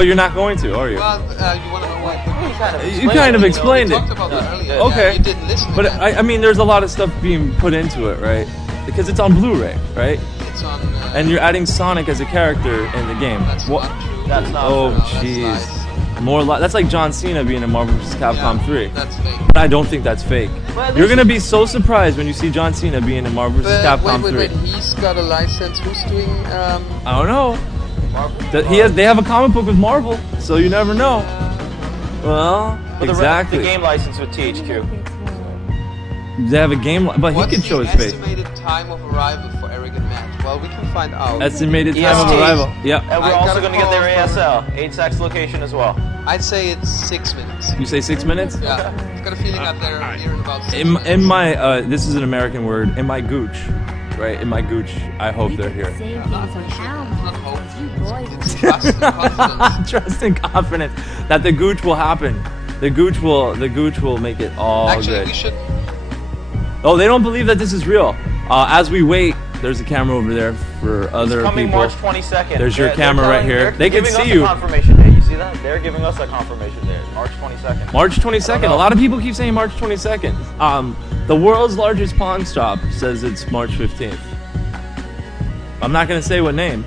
But you're not going to, are you? Well, you want to know why? You kind of explained We it. talked about that earlier. Okay. Yeah, you didn't listen. But again. I mean, there's a lot of stuff being put into it, right? Because it's on Blu-ray, right? It's on. And you're adding Sonic as a character in the game. That's What? not true. That's not Oh, true. That's jeez. lies. More that's like John Cena being in Marvel vs. Capcom Yeah, 3. That's fake. But I don't think that's fake. Well, You're gonna be so surprised when you see John Cena being in Marvel vs. Capcom 3. Wait, he's got a license. Who's doing? I don't know. Marvel. They have a comic book with Marvel, so you never know. Well, But exactly. The game license with THQ. They have a game, but What's he can show the his face. estimated time of arrival for Eric and Matt? Well, we can find out. Estimated time EST. of arrival. Yeah. And we're I also gotta going to get their call ASL, 8 sex location as well. I'd say it's 6 minutes. You say 6 minutes? Yeah, I've got a feeling that they're here in about 6 In minutes. my, this is an American word. In my gooch, right? In my gooch, I hope they're here. Not hope. It's trust and confidence. Trust and confidence that the gooch will happen. The gooch will make it all Actually, good. we should. Oh, they don't believe that this is real. As we wait, there's a camera over there for other Coming people. March 22nd. There's your They're camera right telling- here. they're They can giving see us you. A confirmation date. You see that? They're giving us a confirmation date. March 22nd. March 22nd. I don't A know. lot of people keep saying March 22nd. The world's largest pawn shop says it's March 15th. I'm not gonna say what name.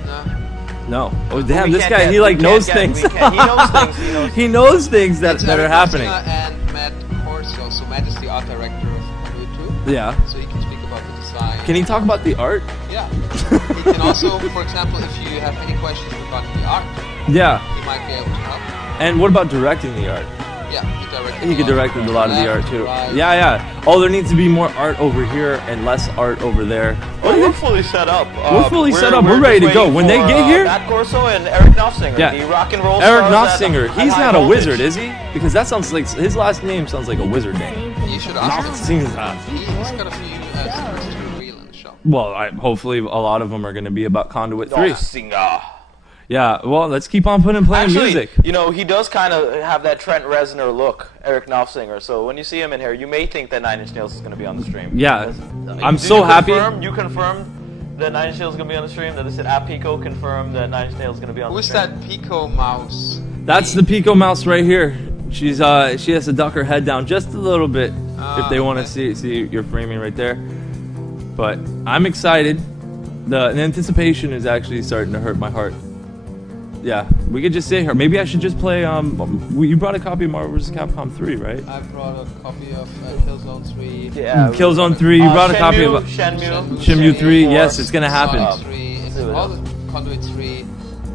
No. Oh damn! We This can't guy, get- he we like can't knows get- things. we can't- he knows things. He knows. He knows things that It's are Eric happening. Nofsinger and Matt Corso. So Matt is the art director of Conduit 2. Yeah. So he can speak about the design. Can he talk about the art? Yeah. He can also, for example, if you have any questions regarding the art, Yeah. he might be able to help. And what about directing the art? Yeah, he directed. He could direct a lot of the art too. Right. Yeah, yeah. Oh, there needs to be more art over here and less art over there. Well, we're fully set up. We're fully set up. We're ready just to go. waiting When they for, get here- Matt Corso and Eric Nofsinger, Yeah. the rock and roll Eric stars Nofsinger. at He's high not a voltage. wizard, is he? Because that sounds like his last name sounds like a wizard name. You should ask him. Nofsinger. He's got a few secrets to reveal in the show. Well, hopefully a lot of them are going to be about Conduit 3. Nofsinger. Yeah. Well, let's keep on playing Actually, music. you know, he does kind of have that Trent Reznor look, Eric Nofsinger. So when you see him in here, you may think that Nine Inch Nails is going to be on the stream. Yeah. I'm Did so you happy. You confirmed that Nine Inch Nails is going to be on the stream? That they said at Pico confirmed that Nine Inch Nails is going to be on Who's the stream? that Pico mouse? That's the Pico mouse right here. She has to duck her head down just a little bit if they want to see your framing right there. But I'm excited. The anticipation is actually starting to hurt my heart. Yeah, we could just sit here. Maybe I should just play. You brought a copy of Marvel vs. Capcom 3, right? I brought a copy of Killzone 3. Yeah. Killzone 3. You brought a copy of Shenmue. Shenmue 3. 4, Yes, it's gonna happen. Sonic 3. It's all the Conduit 3.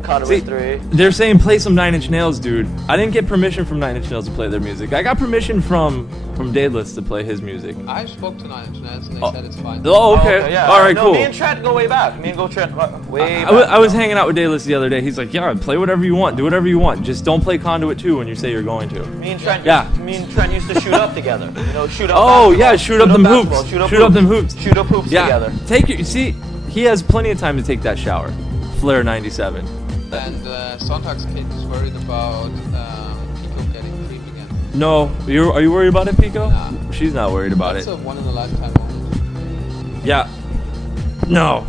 Conduit See, 3. They're saying play some Nine Inch Nails, dude. I didn't get permission from Nine Inch Nails to play their music. I got permission from Daedalus to play his music. I spoke to Nine Inch Nails and they Oh. said it's fine. Oh, okay. Yeah. All right, no, cool. Me and Trent go way back. Me and Trent way back. I was hanging out with Daedalus the other day. He's like, yeah, play whatever you want. Do whatever you want. Just don't play Conduit 2 when you say you're going to. Me and Trent, Yeah. me and Trent used to shoot up together. You know, shoot up. Oh, basketball, yeah, shoot up them basketball, hoops. Shoot up them hoops. Shoot up hoops Yeah. together. See, he has plenty of time to take that shower. Flare 97. And Sontag's kid is worried about Pico getting creep again. No, are you worried about it, Pico? Nah. She's not worried about That's it. a one in a lifetime moment. Yeah. No.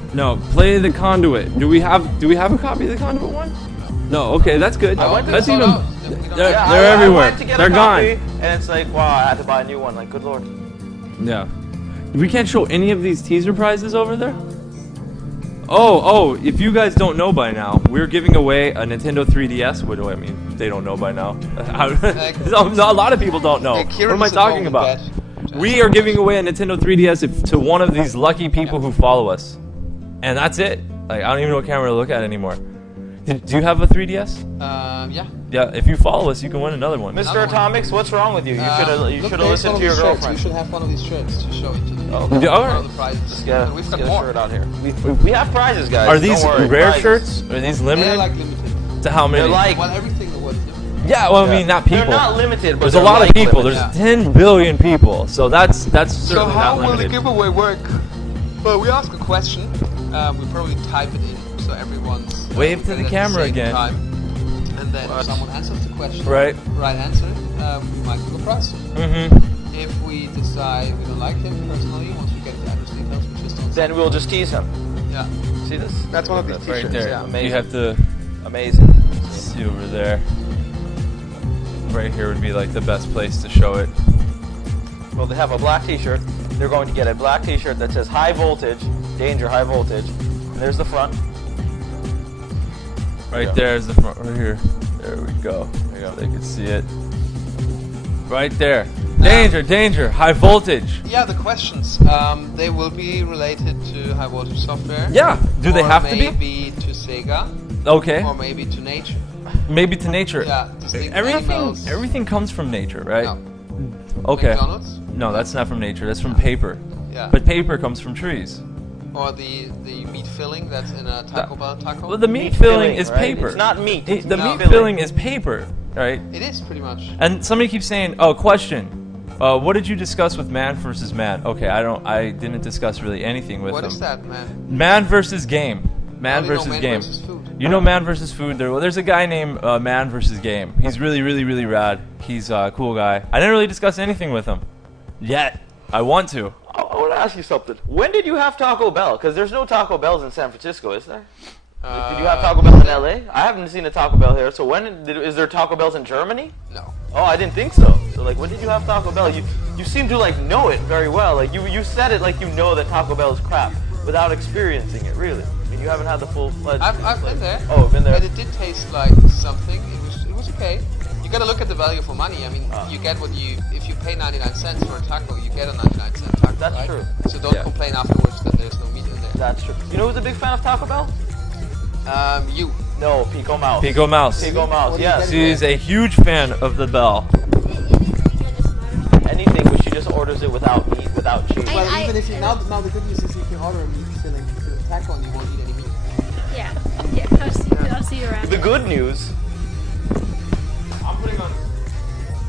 Play the Conduit. Do we have a copy of the Conduit one? No. Okay, that's good. I went to That's the even. Sold Out. They're Yeah, they're I everywhere. went to get a They're copy, gone. And it's like, wow, I had to buy a new one. Like, good lord. Yeah. We can't show any of these teaser prizes over there? Oh, if you guys don't know by now, we're giving away a Nintendo 3DS. What do I mean? They don't know by now. A lot of people don't know. What am I talking about? We are giving away a Nintendo 3DS to one of these lucky people who follow us. And that's it. Like, I don't even know what camera to look at anymore. Do you have a 3DS? Yeah. Yeah, if you follow us, you can win another one. Mr. Atomics, what's wrong with you? You should have listened to your You girlfriend. should have one of these shirts to show it to them. Oh, Yeah, all right. All the prizes. Just get, And we've just got get a more. shirt out here. We have prizes, guys. Are these Don't worry, rare prizes. shirts? Are these They're limited? like limited. To how many? They're like, Well, everything was limited. Yeah, well, I mean, not people. They're not limited, but There's a they're lot of like people. limited. There's 10 billion people, so that's So certainly how not will the limited. giveaway work? Well, we ask a question. We probably type it in so everyone's Wave to get the it at camera same again. time. And then if someone answers the question, Right. answer, we might give a prize. Mm-hmm. If we decide we don't like him personally, once we get the address details, we just don't. Then we'll just tease him. Yeah. See this? That's one of these Right t-shirts. there. Yeah. Amazing. You have to Amazing. See over there. Right here would be like the best place to show it. Well, they have a black t-shirt. They're going to get a black t-shirt that says high voltage, danger, high voltage. And there's the front. Right there's the front, right here. There we go. They can see it. Right there. Danger, danger, high voltage. Yeah, the questions. They will be related to high voltage software. Yeah. Do they have to be? Maybe to Sega. Okay. Or maybe to nature. Maybe to nature. Yeah. Everything comes from nature, right? No. Okay. McDonald's? No, that's not from nature. That's from paper. Yeah. But paper comes from trees. Or the meat filling that's in a Taco Bell taco. Well, the meat filling is right? paper. It's not meat. It's The meat meat filling is paper, right? It is pretty much. And somebody keeps saying, "Oh, question. What did you discuss with man versus man?" Okay, I didn't discuss really anything with What them. is that, man? Man versus game. Man How do you know versus man game. versus food? You know man versus food. There's a guy named Man versus Game. He's really, really, really rad. He's a cool guy. I didn't really discuss anything with him yet. I want to. I want to ask you something. When did you have Taco Bell? Because there's no Taco Bells in San Francisco, is there? Did you have Taco Bell in LA? I haven't seen a Taco Bell here. So is there Taco Bells in Germany? No. Oh, I didn't think so. So like, when did you have Taco Bell? You seem to like know it very well. Like you said it like you know that Taco Bell is crap without experiencing it. Really, I mean, you haven't had the full-fledged. I've been there. Oh, been there. And it did taste like something. It was okay. You gotta look at the value for money. I mean, you get what if you pay 99 cents for a taco, you get a 99-cent taco. That's right? true. So don't complain afterwards that there's no meat in there. That's true. You know who's a big fan of Taco Bell? You. No, Pico Mouse. Pico Mouse. Pico Mouse. Yes. She's a huge fan of the bell. Anything, but she just orders it without meat, without cheese. Well, even if you now the good news is you can order a meat filling to the taco and you won't eat any meat. Yeah, I'll see you around. The good news. I'm putting on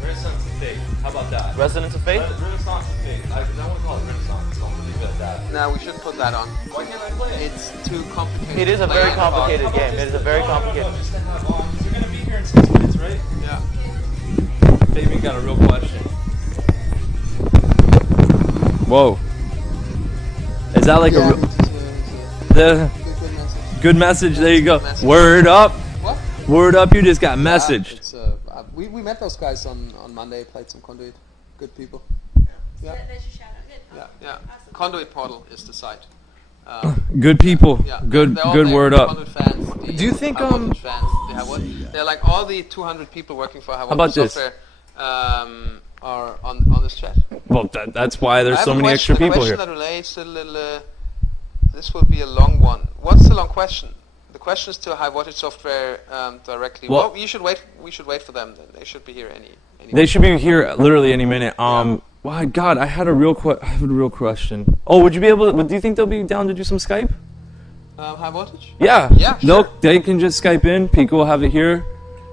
Renaissance of Fate. How about that? Residents of Faith? Renaissance of Fate. I don't want to call it Renaissance, so I'm going to leave it at that. No, we should put that on. Why can't I play it? It's too complicated. It is a to very play. complicated game. It is a very complicated. Just to have on. You're going to be here in 6 minutes, right? Yeah. Fabian got a real question. Whoa. Is that like Yeah, a it's the good message. good message? There you go. Good message. Word up. What? Word up. You just got messaged. It's, we met those guys on Monday, played some Conduit. Good people. Yeah. There's your shout out. Good. Yeah. Conduit Portal is the site. Good people. Yeah. Good they're all good there, word the up. Conduit fans, the Do you think, High Voltage fans, they have what? They're like all the 200 people working for High Voltage about this? Software are on this chat. Well, that's why there's I have so a many question, extra people a here. question that relates to a little. This will be a long one. What's the long question? The question is to High Voltage Software directly. Well- Well, you should wait. We should wait for them. Then they should be here any. They should be here literally any minute. My God, I had a real question. Oh, would you be able to? Do you think they'll be down to do some Skype? High Voltage. Yeah. Yeah, sure. They can just Skype in. Pico will have it here.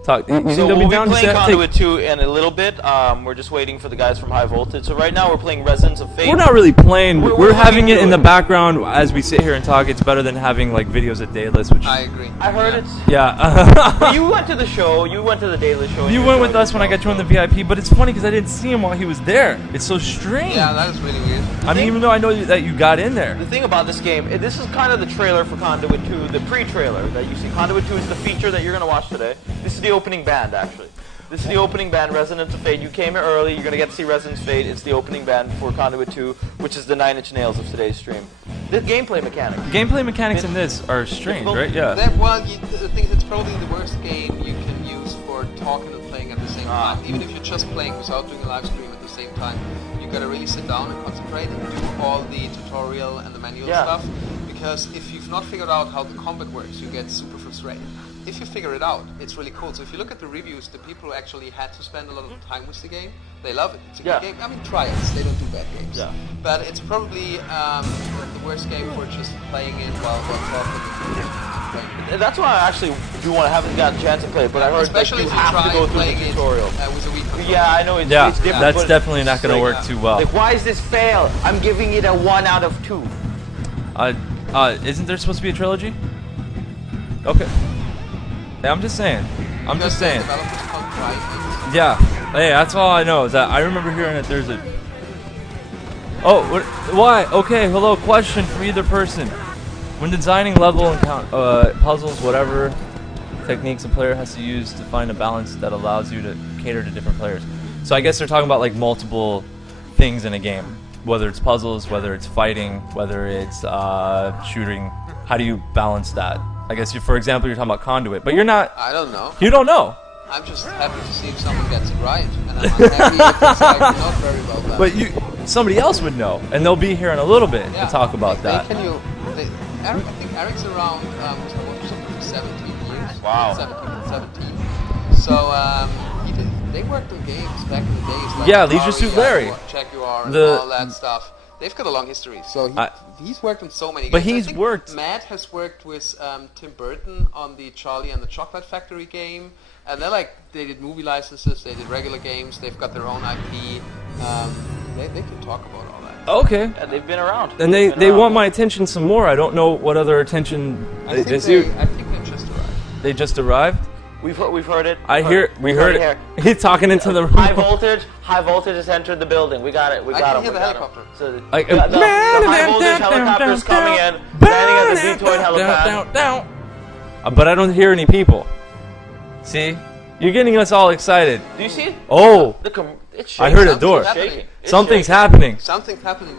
Talk. You think So they'll we'll be down to playing say- Conduit 2 in a little bit. We're just waiting for the guys from High Voltage. So right now we're playing Residents of Fate. We're not really playing. We're We're having looking it in to the it. background as we sit here and talk. It's better than having like videos at Daylist, which I agree. I heard Yeah. it's. yeah. You went to the show. You went to the Daily Show. and You went with enjoyed us when I got you yourself, on the VIP, but it's funny because I didn't see him while he was there. It's so strange. Yeah, that is really weird. I mean, even though I know that you got in there. The thing about this game, this is kind of the trailer for Conduit 2, the pre-trailer that you see. Conduit 2 is the feature that you're going to watch today. This is the opening band, actually. This is the opening band, Residents of Fate. You came here early, you're going to get to see Residents of Fate. It's the opening band for Conduit 2, which is the 9 Inch Nails of today's stream. The gameplay mechanics. Gameplay mechanics in this are strange, right? Yeah. The thing is, it's probably the worst game you can use for talking and playing at the same time. Even if you're just playing without doing a live stream at the same time, you gotta really sit down and concentrate and do all the tutorial and the manual Yeah. stuff. Because if you've not figured out how the combat works, you get super frustrated. If you figure it out, it's really cool. So if you look at the reviews, the people who actually had to spend a lot of time with the game, they love it. It's a Yeah. good game. I mean, try it. They don't do bad games. Yeah. But it's probably the worst game for just playing it while talking and playing. And that's why I actually do want to haven't gotten a chance to play it, but I heard Especially like, if you you have try to go through playing the it tutorial. with a weak controller. Yeah, I know it's Yeah, different. that's but definitely not going to like, work too well. Like, why is this fail? I'm giving it a 1 out of 2. Isn't there supposed to be a trilogy? Okay. Hey, I'm just saying. I'm just saying. Developers can't try it. Yeah. Hey, that's all I know is that I remember hearing that there's a. Oh, why? Okay. Hello. Question for either person. When designing level and puzzles, whatever, techniques a player has to use to find a balance that allows you to cater to different players. So I guess they're talking about like multiple things in a game, whether it's puzzles, whether it's fighting, whether it's shooting. How do you balance that? I guess for example, you're talking about Conduit, but you're not. I don't know. You don't know. I'm just happy to see if someone gets it right, and I'm unhappy if it's like not very well done. But somebody else would know, and they'll be here in a little bit to talk about that. I think Eric's around something for 17 years. Wow. 17. So they worked on games back in the days. Like Yeah, Leisure Suit Larry. Jaguar and all that stuff. They've got a long history. So he's worked on so many games. But he's worked. Matt has worked with Tim Burton on the Charlie and the Chocolate Factory game. And they did movie licenses, they did regular games, they've got their own IP. They can talk about all that. Okay. Yeah, they've been around. And they want my attention some more. I don't know what other attention I think they just arrived. They just arrived? We've heard it. We heard it. Here. He's talking into the room. High voltage has entered the building. We got it. We got him. I can hear the helicopter. So the high voltage helicopter's coming in, landing at the Detroit helipad. But I don't hear any people. See? You're getting us all excited. Do you see it? Oh! It's shaking. I heard a door. Something's happening. Something's happening.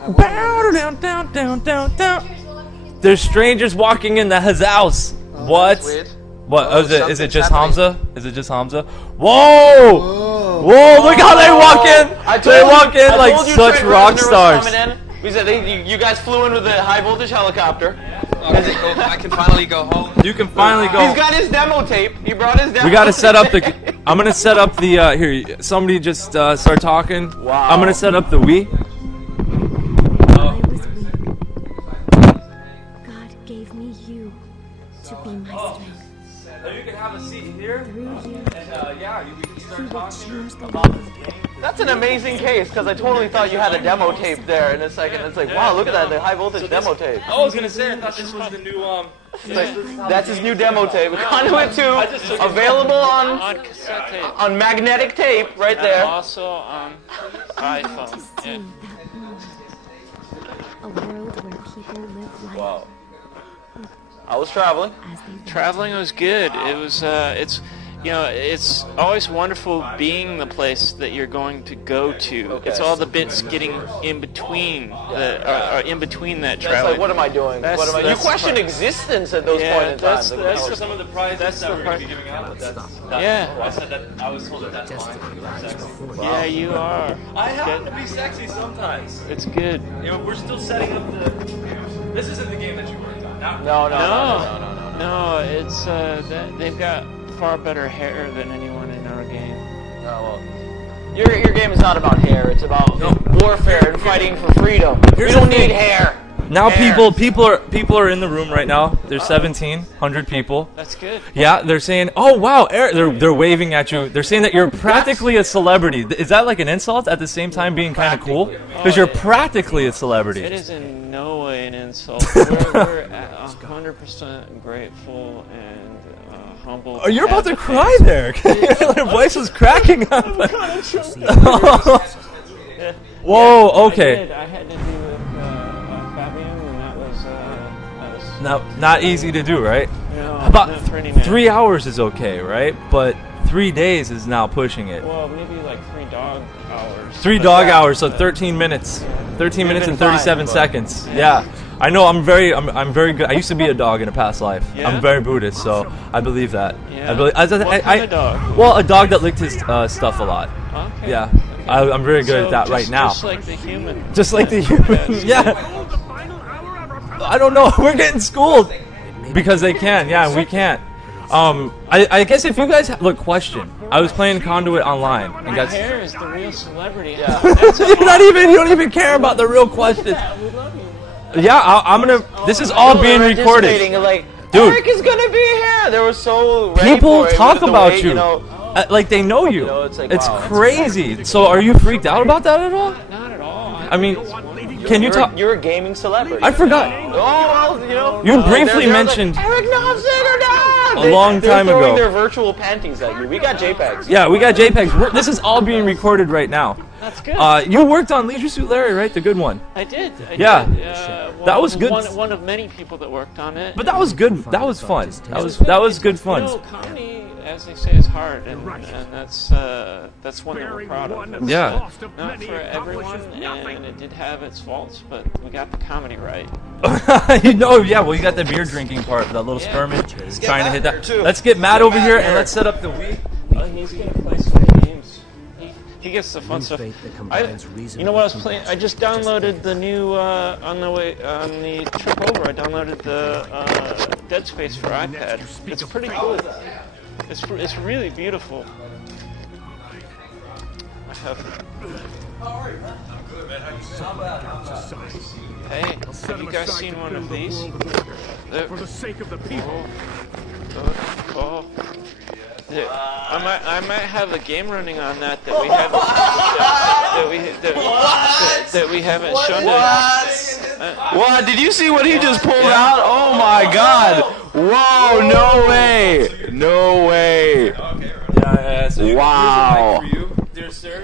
There's strangers walking in the house. What? What? Is it just Hamza? Is it just Hamza? Whoa! Whoa! Look how they walk in! They walk in like such rock stars. We said you guys flew in with a high voltage helicopter. I can finally go home. You can finally go. He's got his demo tape. He brought his demo. We gotta set up the. I'm gonna set up the. Here, somebody just start talking. Wow. I'm gonna set up the Wii. I was weak. God gave me you to be my strength. You can have a seat here. Through you, And yeah, we can start you will talking change the about world. this game. That's an amazing case because I totally thought you had a demo tape there in a second. It's like, wow, look at that, the high voltage demo tape. I was gonna say, I thought this was the new That's his new demo tape. Conduit 2, available on cassette tape. on magnetic tape right And there. also on iPhone. Yeah. See that world. A world where people live life Wow. I was traveling. as they want. Traveling was good. It was it's always wonderful being the place that you're going to go to. Okay. It's all the bits getting in between in between that That's traveling. like, what am I doing? That's- What am I? You that's the question part. existence at those Yeah, points in time. that's the- Some of the prizes That's that the we're part- gonna be giving out. Yeah. I said that. I was told that that's mine. Yeah, you are. I happen Good. to be sexy sometimes. It's good. You know, we're still setting up the. This isn't the game that you worked on. No, it's they've got far better hair than anyone in our game. Oh, well. Your game is not about hair. It's about warfare and fighting for freedom. Here's We don't the thing. need hair. Now Hair. people are in the room right now. There's 1,700 people. That's good. Yeah, they're saying, "Oh wow, Eric," they're waving at you. They're saying that you're practically a celebrity. Is that like an insult at the same time being kind of cool? Because you're practically a celebrity. It is in no way an insult. We're 100% grateful and humble. Oh, you're about to cry there. Your voice was cracking up. Whoa, okay. I had to do with Fabian, and that was Not easy to do, right? no, About not for any man. 3 hours is okay, right? But 3 days is now pushing it. Well, maybe like 3 dog hours. 3 But dog yeah, hours, so 13 minutes. 13 minutes been and 37 fine, seconds. Yeah. I know I'm very good. I used to be a dog in a past life. Yeah? I'm very Buddhist, so I believe that. Yeah. I believe What kind of dog? Well, a dog that licked his stuff a lot. Okay. Yeah. I'm very good at that So right now. Just like the human. Just like the human. Yeah. I don't know. We're getting schooled because they can. Yeah, and we can't. I guess if you guys look, question. I was playing Conduit online and My got. hair is the real celebrity. Yeah. You don't even care about the real question. We love you. Yeah, I'm gonna. This is all being recorded. Anticipating, like, Dude. Eric is gonna be here. They were so ready People for it. talk With the about way, you. know, Like they know you. know, it's like, It's wow, that's crazy. So are you freaked out about that at all? Not at all. I mean, Can you talk? You're a gaming celebrity. I forgot. Oh, well, you know. You briefly mentioned Eric, no, Zigger down! a long time They're throwing ago. their virtual panties at you. We got JPEGs. Yeah, we got JPEGs. This is all being recorded right now. That's good. You worked on Leisure Suit Larry, right? The good one. I did. Yeah. Well, That was good. One of many people that worked on it. But that was good. That was fun. That was good fun. You know, comedy, as they say, is hard, and that's one that we're proud of. It's, Yeah. Not for everyone, and it did have its faults, but we got the comedy right. You know, yeah. Well, you got the beer drinking part, that little skirmish, trying to hit that. too. Let's get Matt over here and let's set up the Wii. He's gonna play some games. He gets the fun stuff. You know what I was playing? I just downloaded the new on the trip over. I downloaded the Dead Space for iPad. It's pretty cool. It's really beautiful. I have. Hey, have you guys seen one of these? For the sake of the people. I might have a game running on that we haven't that we haven't shown to. What? Did you see what he just pulled out? Oh my God! Whoa! No way! No way! Wow!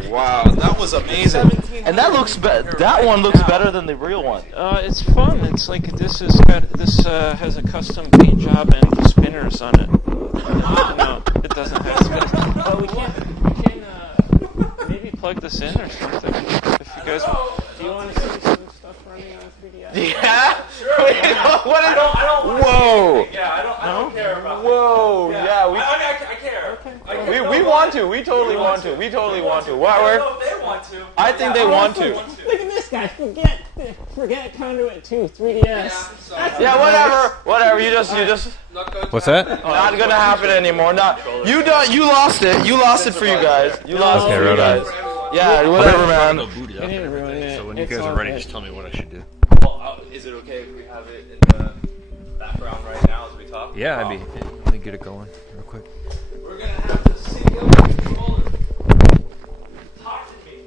Wow, that was amazing. And that looks that one looks better than the real one. It's fun. It's like this has a custom paint job and spinners on it. No, it doesn't have spinners. Oh, we can maybe plug this in or something. If you guys, do you want to see some stuff running on 3DS? Yeah. What is? Whoa! Yeah, I don't care about. Whoa! Yeah, I care. we want to. We totally want to. We totally want to. What? I don't know if they want to. I think they want to. Look at this guy. Forget Conduit 2, 3DS. Yeah, whatever. You just. What's that? Not gonna happen anymore. Not you. You lost it. You lost it for you guys. You lost it for you guys. Yeah, whatever, man. I didn't ruin it. So when you guys are ready, just tell me what I should do. Well, is it okay if we have it in the background right now as we talk? Yeah, let me get it going real quick. We're gonna have the city of controller. Talk to me.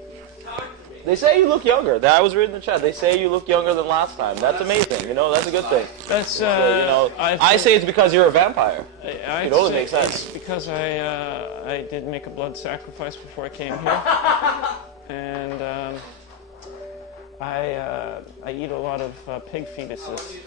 They say you look younger. I was reading the chat. They say you look younger than last time. That's amazing. You know, that's a good thing. That's So, you know, I say it's because you're a vampire. It only makes sense. It's because I did make a blood sacrifice before I came here, and I eat a lot of pig fetuses.